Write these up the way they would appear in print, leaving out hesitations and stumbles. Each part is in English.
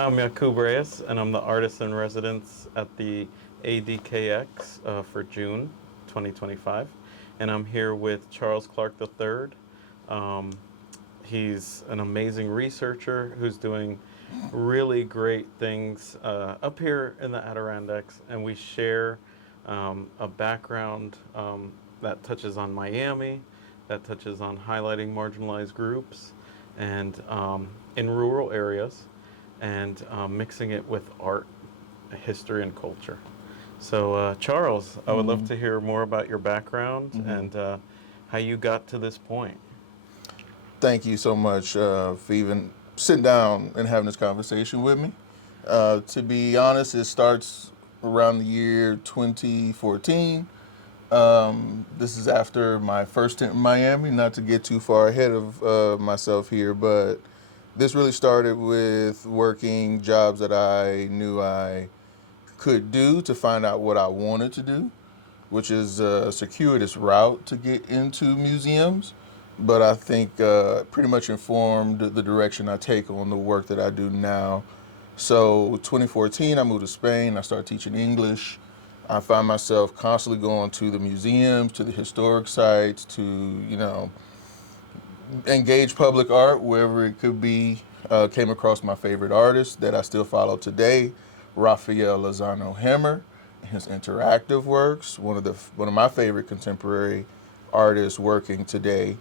I'm Jacoub Reyes, and I'm the artist in residence at the ADKX for June 2025. And I'm here with Charles Clark III. Um, he's an amazing researcher who's doing really great things up here in the Adirondacks, and we share a background that touches on Miami, that touches on highlighting marginalized groups, and in rural areas, and mixing it with art, history, and culture. So, Charles, I would love to hear more about your background and how you got to this point. Thank you so much for even sitting down and having this conversation with me. To be honest, it starts around the year 2014. This is after my first stint in Miami, not to get too far ahead of myself here, but this really started with working jobs that I knew I could do to find out what I wanted to do, which is a circuitous route to get into museums. But I think pretty much informed the direction I take on the work that I do now. So 2014, I moved to Spain. I started teaching English. I found myself constantly going to the museums, to the historic sites, to, engage public art wherever it could be. Came across my favorite artist that I still follow today, Raphael Lozano Hemmer, his interactive works, one of my favorite contemporary artists working today.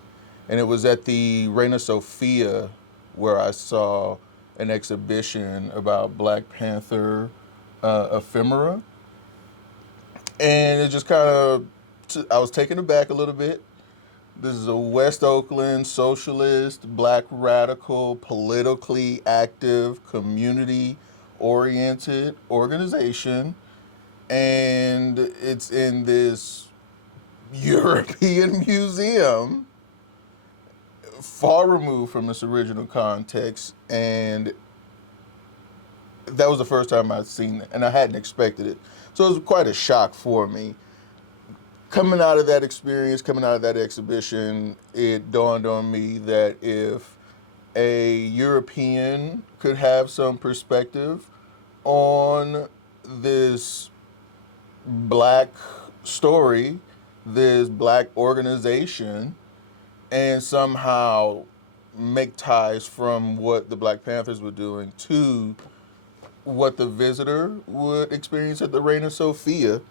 And it was at the Reina Sofia where I saw an exhibition about Black Panther ephemera. And it just kind of, I was taken aback a little bit. This is a West Oakland socialist, Black radical, politically active, community-oriented organization. And it's in this European museum, far removed from its original context. And that was the first time I'd seen it, and I hadn't expected it. So it was quite a shock for me. Coming out of that experience, coming out of that exhibition, it dawned on me that if a European could have some perspective on this Black story, this Black organization, and somehow make ties from what the Black Panthers were doing to what the visitor would experience at the Reina Sofia,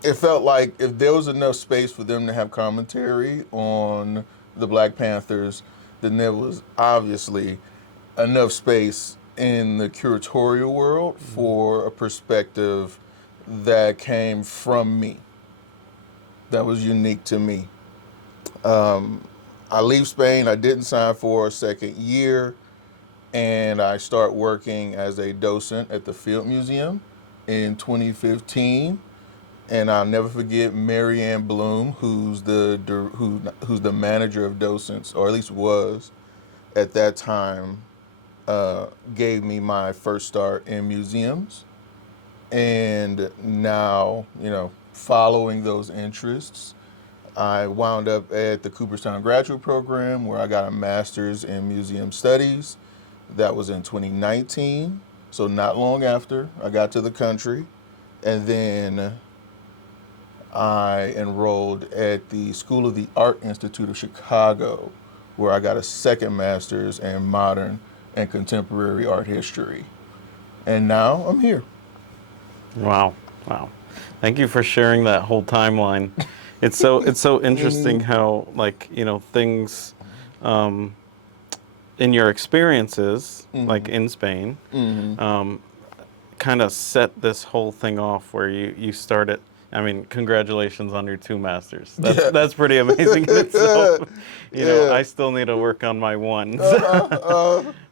it felt like if there was enough space for them to have commentary on the Black Panthers, then there was obviously enough space in the curatorial world for a perspective that came from me, that was unique to me. I leave Spain, I didn't sign for a second year, and I start working as a docent at the Field Museum in 2015. And I'll never forget Mary Ann Bloom, who's the manager of docents, or at least was at that time, gave me my first start in museums. And now, following those interests, I wound up at the Cooperstown Graduate Program, where I got a master's in museum studies. That was in 2019, so not long after I got to the country. And then I enrolled at the School of the Art Institute of Chicago, where I got a second master's in modern and contemporary art history. And now I'm here. Wow. Thank you for sharing that whole timeline. It's so interesting how things in your experiences, like in Spain, kind of set this whole thing off where you started. I mean, congratulations on your 2 masters. That's pretty amazing in itself. I still need to work on my 1.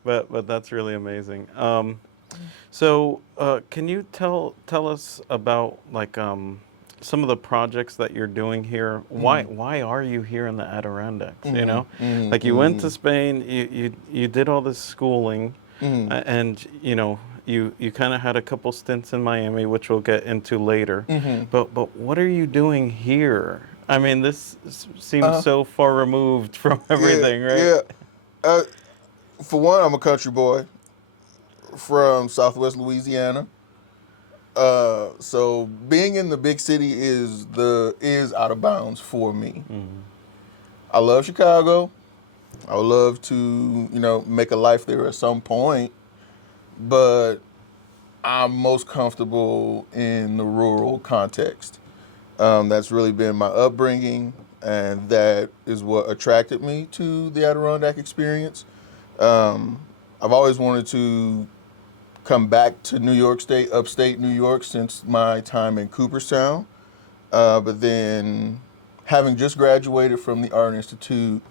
But that's really amazing. So can you tell us about some of the projects that you're doing here? Why are you here in the Adirondacks? You went to Spain, you did all this schooling, and you kind of had a couple stints in Miami, which we'll get into later. But what are you doing here? I mean, this seems so far removed from everything, right? Yeah. For one, I'm a country boy from Southwest Louisiana. So being in the big city is out of bounds for me. Mm-hmm. I love Chicago. I would love to, make a life there at some point, but I'm most comfortable in the rural context. That's really been my upbringing, and that is what attracted me to the Adirondack experience. Um, I've always wanted to come back to New York State, upstate New York, since my time in Cooperstown. But then, having just graduated from the Art Institute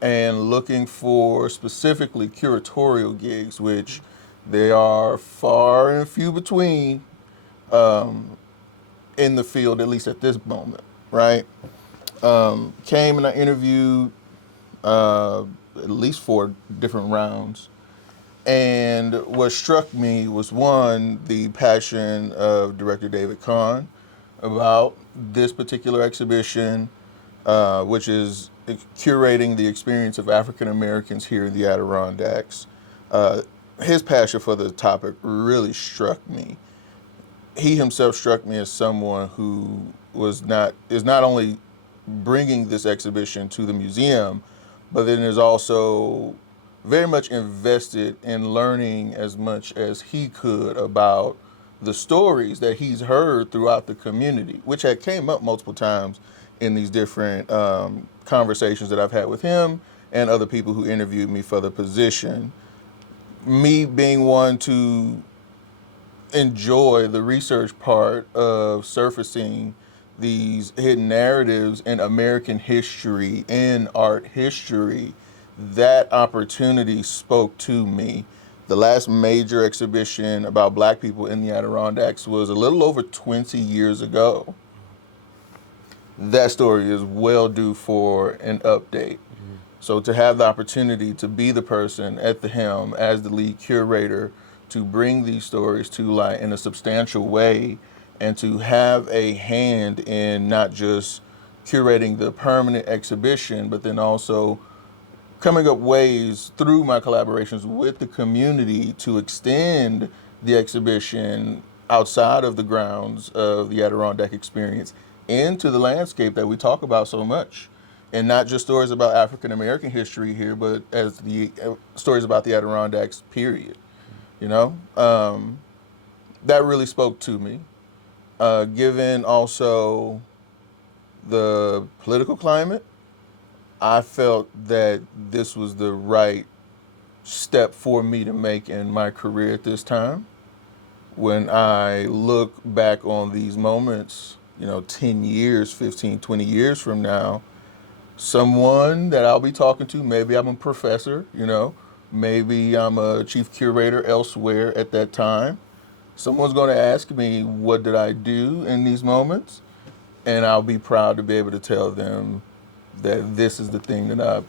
and looking for specifically curatorial gigs, which they are far and few between um, in the field, at least at this moment, right? Came and I interviewed at least 4 different rounds. And what struck me was, one, the passion of director David Kahn about this particular exhibition, which is curating the experience of African Americans here in the Adirondacks. Uh, his passion for the topic really struck me. He himself struck me as someone who is not only bringing this exhibition to the museum, but then is also very much invested in learning as much as he could about the stories that he's heard throughout the community, which had came up multiple times in these different conversations that I've had with him and other people who interviewed me for the position. Me being one to enjoy the research part of surfacing these hidden narratives in American history, in art history, that opportunity spoke to me. The last major exhibition about Black people in the Adirondacks was a little over 20 years ago. That story is well due for an update. So to have the opportunity to be the person at the helm as the lead curator to bring these stories to light in a substantial way, and to have a hand in not just curating the permanent exhibition, but then also coming up ways through my collaborations with the community to extend the exhibition outside of the grounds of the Adirondack experience into the landscape that we talk about so much. And not just stories about African American history here, but as the stories about the Adirondacks, period. You know, that really spoke to me. Given also the political climate, I felt that this was the right step for me to make in my career at this time. When I look back on these moments, 10 years, 15, 20 years from now, someone that I'll be talking to, maybe I'm a professor, maybe I'm a chief curator elsewhere at that time. Someone's going to ask me, what did I do in these moments? And I'll be proud to be able to tell them that this is the thing that I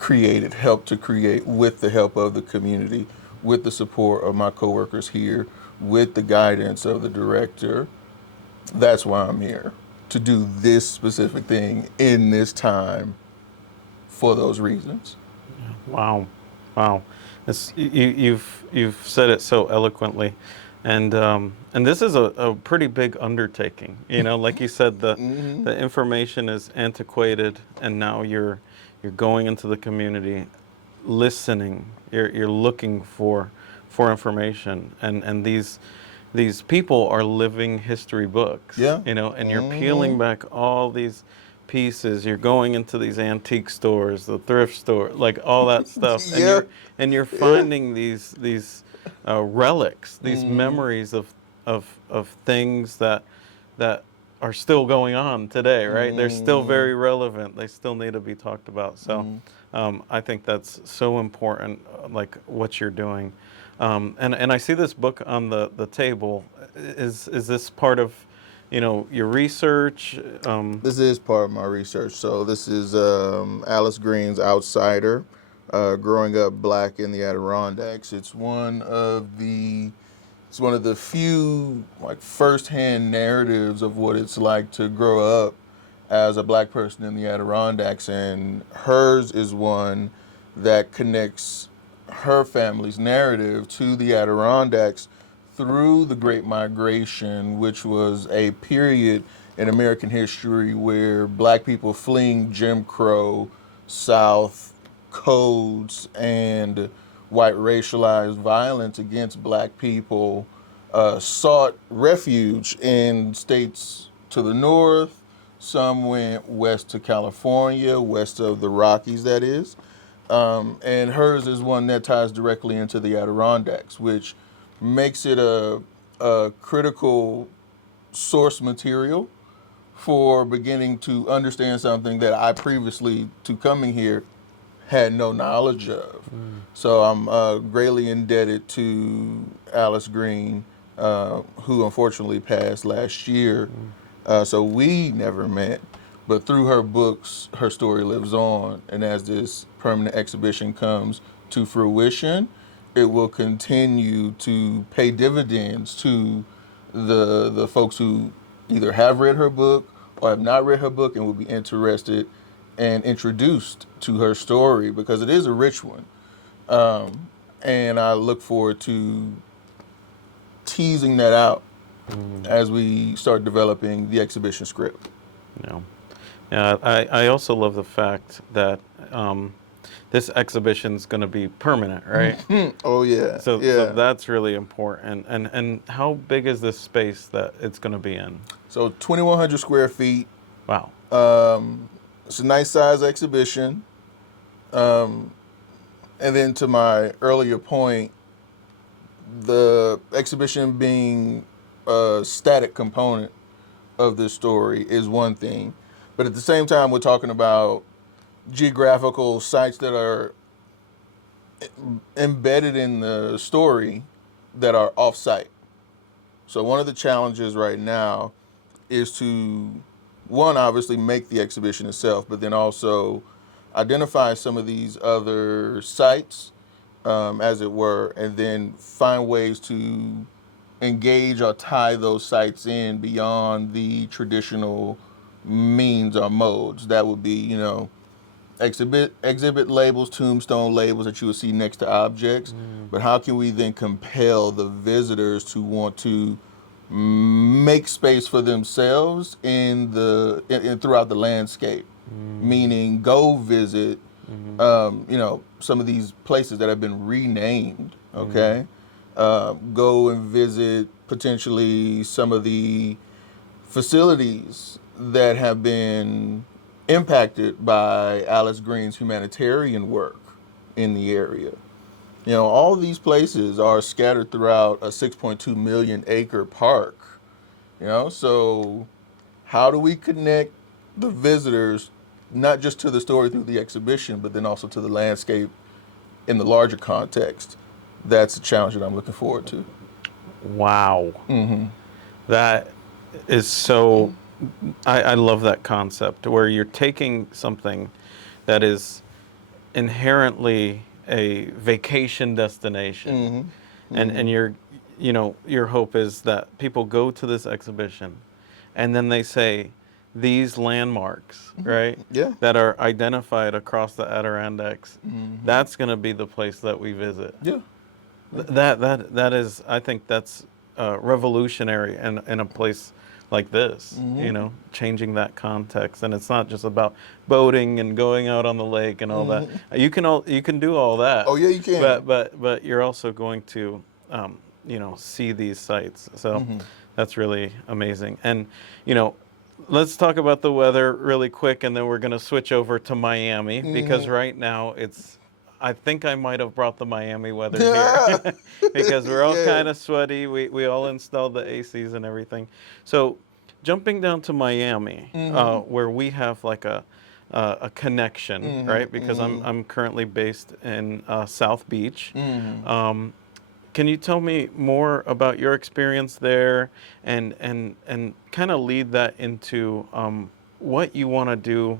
created, helped to create with the help of the community, with the support of my coworkers here, with the guidance of the director. That's why I'm here, to do this specific thing in this time for those reasons. Wow, wow. You've said it so eloquently, and this is a pretty big undertaking. Like you said, the information is antiquated, and now you're going into the community, listening. You're looking for information, and these people are living history books. Yeah. And you're peeling back all these pieces. You're going into these antique stores, the thrift store, like all that stuff, Yeah. and you're finding these relics, these memories of things that are still going on today, right? They're still very relevant. They still need to be talked about. So I think that's so important, like what you're doing. And I see this book on the table. Is this part of your research? This is part of my research. So this is Alice Green's Outsider, Growing Up Black in the Adirondacks. It's one of the few firsthand narratives of what it's like to grow up as a Black person in the Adirondacks, and hers is one that connects her family's narrative to the Adirondacks through the Great Migration, which was a period in American history where black people fleeing Jim Crow, South codes, and white racialized violence against black people sought refuge in states to the north. Some went west to California, west of the Rockies, that is. And hers is one that ties directly into the Adirondacks, which makes it a critical source material for beginning to understand something that I previously, to coming here, had no knowledge of. So I'm greatly indebted to Alice Green, who unfortunately passed last year. So we never met, but through her books, her story lives on. And as this permanent exhibition comes to fruition, it will continue to pay dividends to the folks who either have read her book or have not read her book and will be interested and introduced to her story, because it is a rich one. And I look forward to teasing that out as we start developing the exhibition script. Yeah. Yeah, I also love the fact that this exhibition's going to be permanent, right? Oh yeah, So yeah. that's really important. And how big is this space that it's going to be in? So 2,100 square feet. Wow. It's a nice size exhibition. And then to my earlier point, the exhibition being a static component of this story is one thing. But at the same time, we're talking about geographical sites that are embedded in the story that are off-site. So one of the challenges right now is to, one, obviously make the exhibition itself, but then also identify some of these other sites, as it were, and then find ways to engage or tie those sites in beyond the traditional means or modes. That would be, exhibit labels, tombstone labels that you would see next to objects. But how can we then compel the visitors to want to make space for themselves in throughout the landscape? Meaning, go visit, some of these places that have been renamed. Okay, go and visit potentially some of the facilities that have been impacted by Alice Green's humanitarian work in the area. All these places are scattered throughout a 6.2 million acre park. So how do we connect the visitors not just to the story through the exhibition, but then also to the landscape in the larger context? That's a challenge that I'm looking forward to. Wow. That is so, I love that concept where you're taking something that is inherently a vacation destination, and your hope is that people go to this exhibition and then they say, these landmarks, right? Yeah. That are identified across the Adirondacks, that's going to be the place that we visit. Yeah. That is, I think that's revolutionary in a place like this, changing that context. And it's not just about boating and going out on the lake and all that. You can do all that. Oh yeah, you can. But you're also going to see these sites. So that's really amazing. And let's talk about the weather really quick, and then we're going to switch over to Miami, because right now I think I might have brought the Miami weather here because we're all kind of sweaty. We all installed the ACs and everything. So jumping down to Miami, where we have like a connection, right? Because I'm currently based in South Beach. Can you tell me more about your experience there, and kind of lead that into what you want to do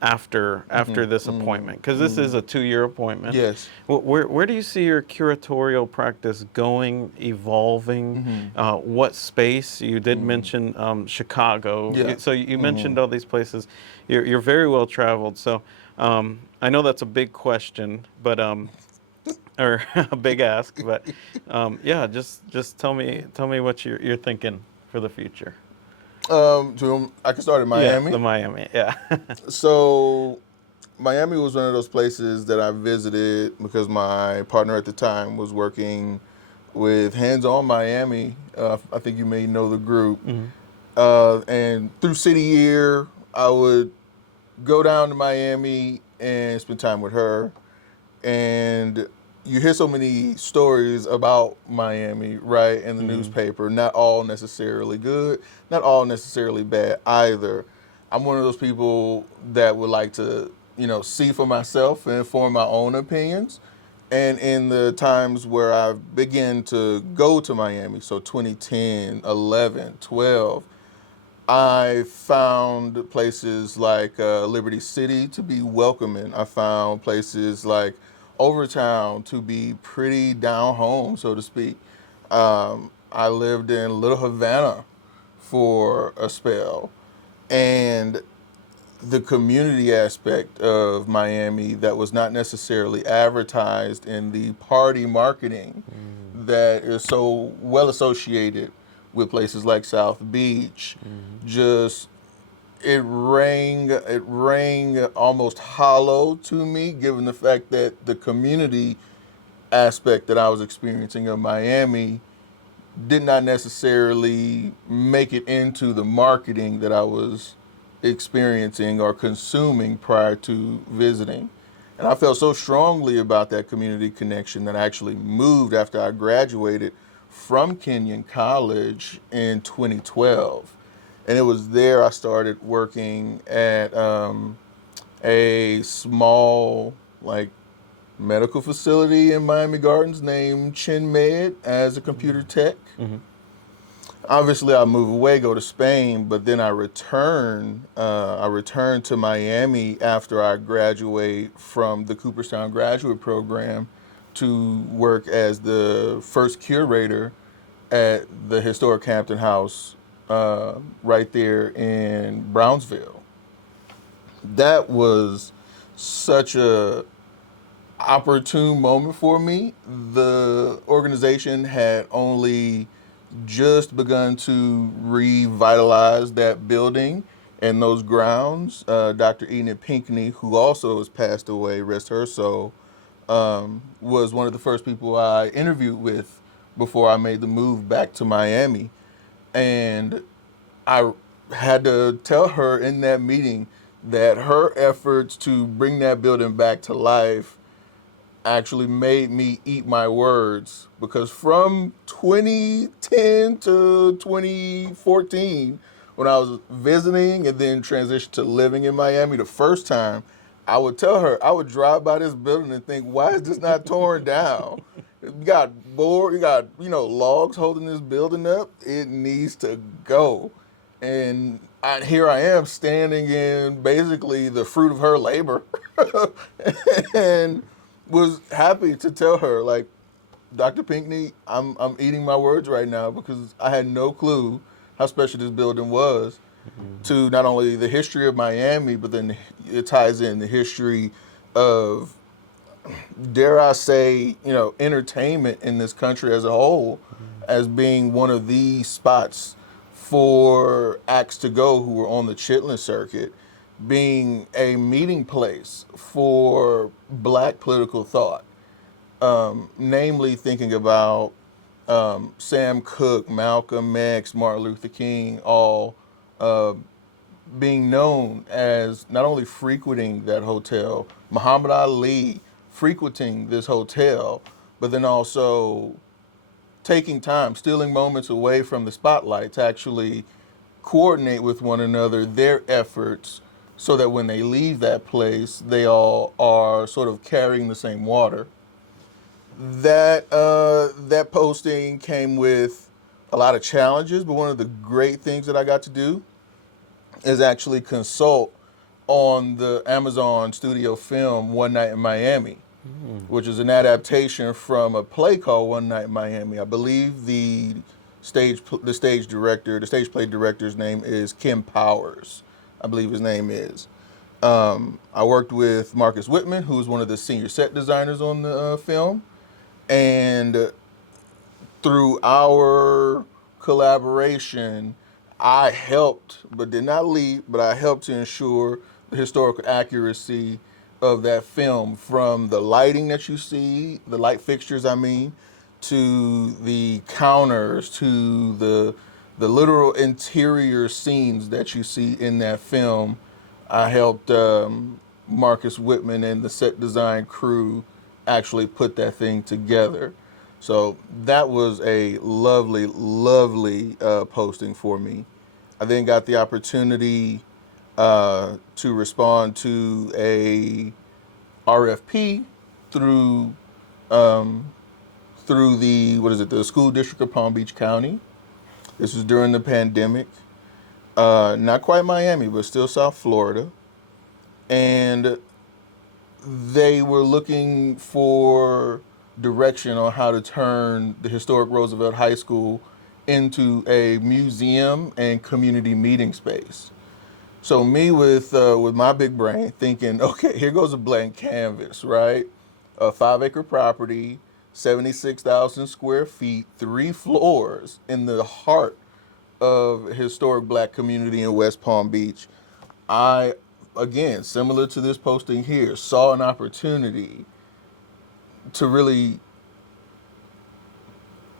after this appointment? Because this is a 2-year appointment. Yes. Where do you see your curatorial practice going, evolving? What space? You did mention Chicago. Yeah. So you mentioned all these places. You're very well traveled. So I know that's a big question, but or a big ask, but yeah, just tell me what you're thinking for the future. I can start in Yeah, Miami. the Miami. Yeah. So Miami was one of those places that I visited because my partner at the time was working with Hands On Miami. I think you may know the group. Hmm. And through City Year, I would go down to Miami and spend time with her. And you hear so many stories about Miami, right, in the Hmm. newspaper. Not all necessarily good, not all necessarily bad either. I'm one of those people that would like to, see for myself and form my own opinions. And in the times where I began to go to Miami, so 2010, 11, 12, I found places like Liberty City to be welcoming. I found places like Overtown to be pretty down home, so to speak. I lived in Little Havana for a spell. And the community aspect of Miami that was not necessarily advertised in the party marketing that is so well associated with places like South Beach, Hmm. just it rang almost hollow to me, given the fact that the community aspect that I was experiencing of Miami did not necessarily make it into the marketing that I was experiencing or consuming prior to visiting. And I felt so strongly about that community connection that I actually moved after I graduated from Kenyon College in 2012. And it was there I started working at a small, like, medical facility in Miami Gardens named Chin Med as a computer tech. Hmm. Obviously, I move away, go to Spain, but then I return. I return to Miami after I graduate from the Cooperstown graduate program to work as the first curator at the historic Hampton House right there in Brownsville. That was such a opportune moment for me. The organization had only just begun to revitalize that building and those grounds. Dr. Enid Pinkney, who also has passed away, rest her soul, was one of the first people I interviewed with before I made the move back to Miami. And I had to tell her in that meeting that her efforts to bring that building back to life actually made me eat my words, because from 2010 to 2014, when I was visiting and then transitioned to living in Miami the first time, I would tell her, I would drive by this building and think, why is this not torn down? You got board, you got, logs holding this building up. It needs to go. And here I am standing in basically the fruit of her labor. And was happy to tell her, like, Dr. Pinkney, I'm eating my words right now, because I had no clue how special this building was to not only the history of Miami, but then it ties in the history of, dare I say, entertainment in this country as a whole, as being one of the spots for acts to go who were on the Chitlin circuit, being a meeting place for black political thought, namely thinking about Sam Cooke, Malcolm X, Martin Luther King, all uh, being known as not only frequenting that hotel, Muhammad Ali frequenting this hotel, but then also taking time, stealing moments away from the spotlight to actually coordinate with one another their efforts, so that when they leave that place, they all are sort of carrying the same water. That posting came with a lot of challenges, but one of the great things that I got to do is actually consult on the Amazon studio film One Night in Miami, Hmm. which is an adaptation from a play called One Night in Miami. I believe the stage play director's name is Kim Powers. I believe his name is. I worked with Marcus Whitman, who was one of the senior set designers on the film, and through our collaboration, I helped, but did not lead, but I helped to ensure the historical accuracy of that film, from the lighting that you see, the light fixtures, I mean, to the counters, to the literal interior scenes that you see in that film. I helped Marcus Whitman and the set design crew actually put that thing together. So that was a lovely, lovely posting for me. I then got the opportunity to respond to a RFP through through the, what is it, the school district of Palm Beach County. This was during the pandemic. Not quite Miami, but still South Florida. And they were looking for direction on how to turn the historic Roosevelt High School into a museum and community meeting space. So me with my big brain thinking, okay, here goes a blank canvas, right? A 5-acre property, 76,000 square feet, 3 floors in the heart of a historic black community in West Palm Beach. I, again, similar to this posting here, saw an opportunity to really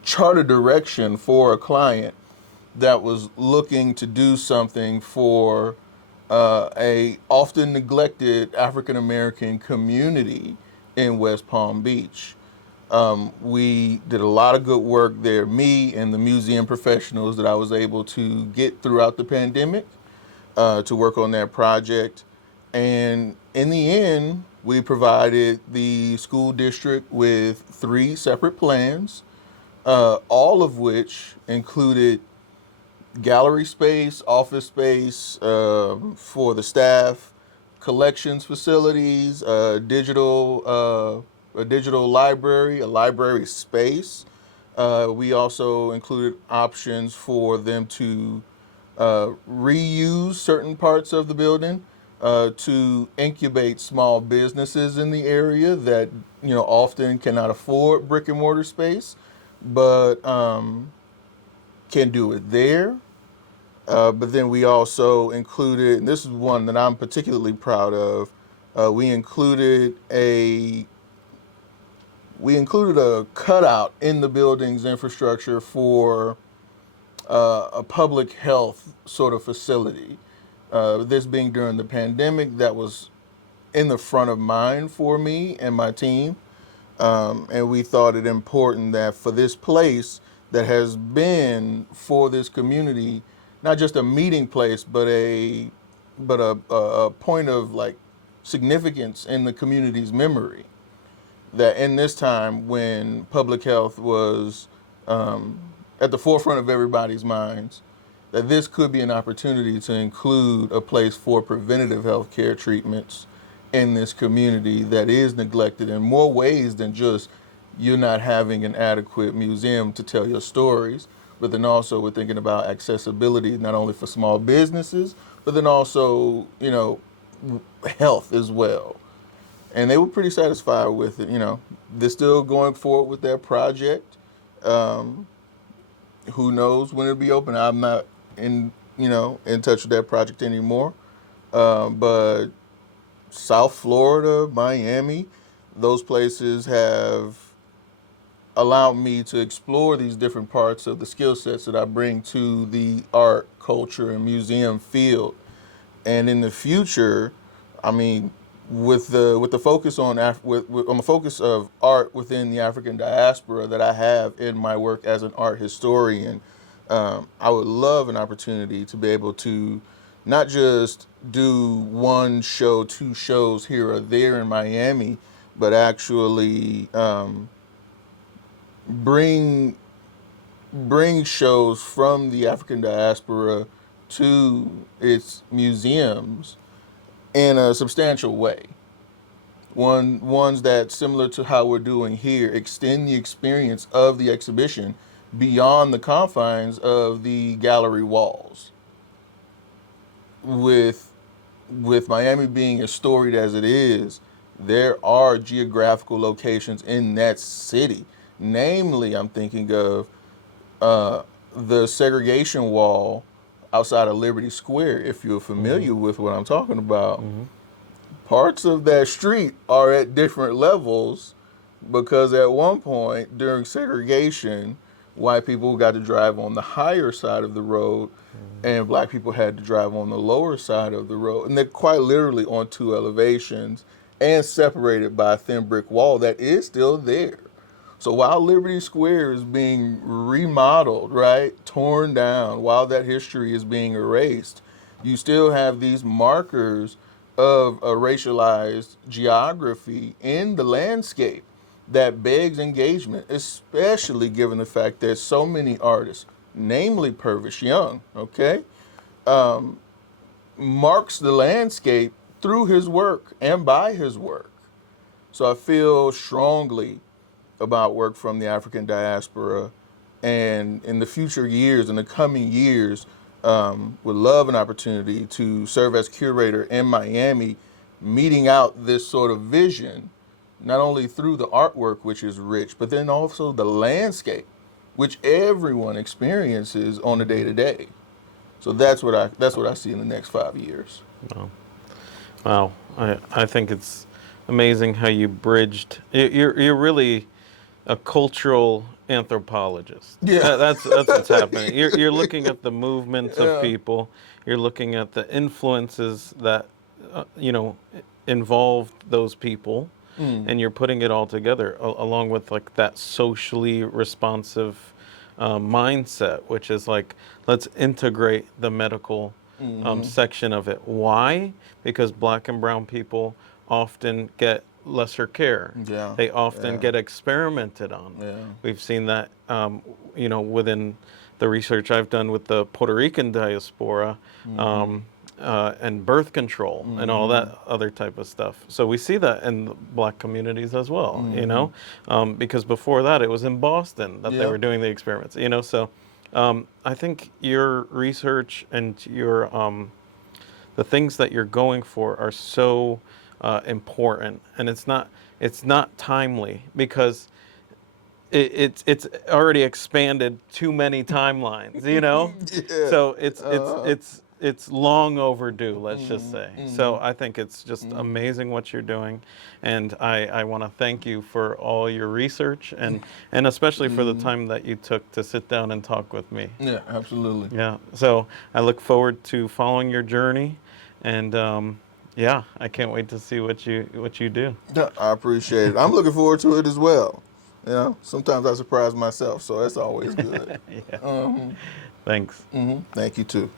chart a direction for a client that was looking to do something for a often neglected African American community in West Palm Beach. We did a lot of good work there, me and the museum professionals that I was able to get throughout the pandemic to work on that project. And in the end, we provided the school district with 3 separate plans, all of which included gallery space, office space for the staff, collections facilities, a digital library, a library space. We also included options for them to reuse certain parts of the building to incubate small businesses in the area that often cannot afford brick and mortar space, but can do it there. But then we also included, and this is one that I'm particularly proud of. We included a cutout in the building's infrastructure for a public health sort of facility. This being during the pandemic, that was in the front of mind for me and my team. And we thought it important that for this place that has been for this community, not just a meeting place, but a point of like significance in the community's memory, that in this time when public health was at the forefront of everybody's minds, that this could be an opportunity to include a place for preventative health care treatments in this community that is neglected in more ways than just you're not having an adequate museum to tell your stories, but then also we're thinking about accessibility not only for small businesses, but then also, health as well. And they were pretty satisfied with it. They're still going forward with their project. Who knows when it'll be open? I'm not in touch with that project anymore. But South Florida, Miami, those places have allowed me to explore these different parts of the skill sets that I bring to the art, culture, and museum field. And in the future, I mean, with the focus on on the focus of art within the African diaspora that I have in my work as an art historian, I would love an opportunity to be able to not just do 1 show, 2 shows here or there in Miami, but actually bring shows from the African diaspora to its museums in a substantial way. Ones that, similar to how we're doing here, extend the experience of the exhibition beyond the confines of the gallery walls, with with Miami being as storied as it is, there are geographical locations in that city. Namely, I'm thinking of the segregation wall outside of Liberty Square. If you're familiar with what I'm talking about, parts of that street are at different levels because at one point during segregation, white people got to drive on the higher side of the road and black people had to drive on the lower side of the road. And they're quite literally on two elevations and separated by a thin brick wall that is still there. So while Liberty Square is being remodeled, right, torn down, while that history is being erased, you still have these markers of a racialized geography in the landscape that begs engagement, especially given the fact that so many artists, namely Purvis Young, okay, marks the landscape through his work and by his work. So I feel strongly about work from the African diaspora, and in the future years, in the coming years, would love an opportunity to serve as curator in Miami, meeting out this sort of vision, not only through the artwork, which is rich, but then also the landscape, which everyone experiences on a day-to-day. So that's what I see in the next 5 years. Wow. Wow. I think it's amazing how you bridged. You're really a cultural anthropologist. Yeah. That's what's happening. You're looking at the movements Yeah. of people. You're looking at the influences that involved those people, and you're putting it all together along with like that socially responsive mindset, which is like, let's integrate the medical section of it. Why? Because black and brown people often get lesser care. Yeah. They often Yeah. get experimented on. Yeah. We've seen that, within the research I've done with the Puerto Rican diaspora, and birth control and all that other type of stuff. So we see that in the black communities as well, because before that it was in Boston that they were doing the experiments, So I think your research and your the things that you're going for are so important, and it's not timely because it's already expanded too many timelines, Yeah. So it's long overdue, let's just say. So I think it's just amazing what you're doing, and I want to thank you for all your research and especially for the time that you took to sit down and talk with me. Yeah, absolutely. Yeah. So I look forward to following your journey, and I can't wait to see what you do. Yeah, I appreciate it. I'm looking forward to it as well. Sometimes I surprise myself, so that's always good. Yeah. Thanks. Thank you too.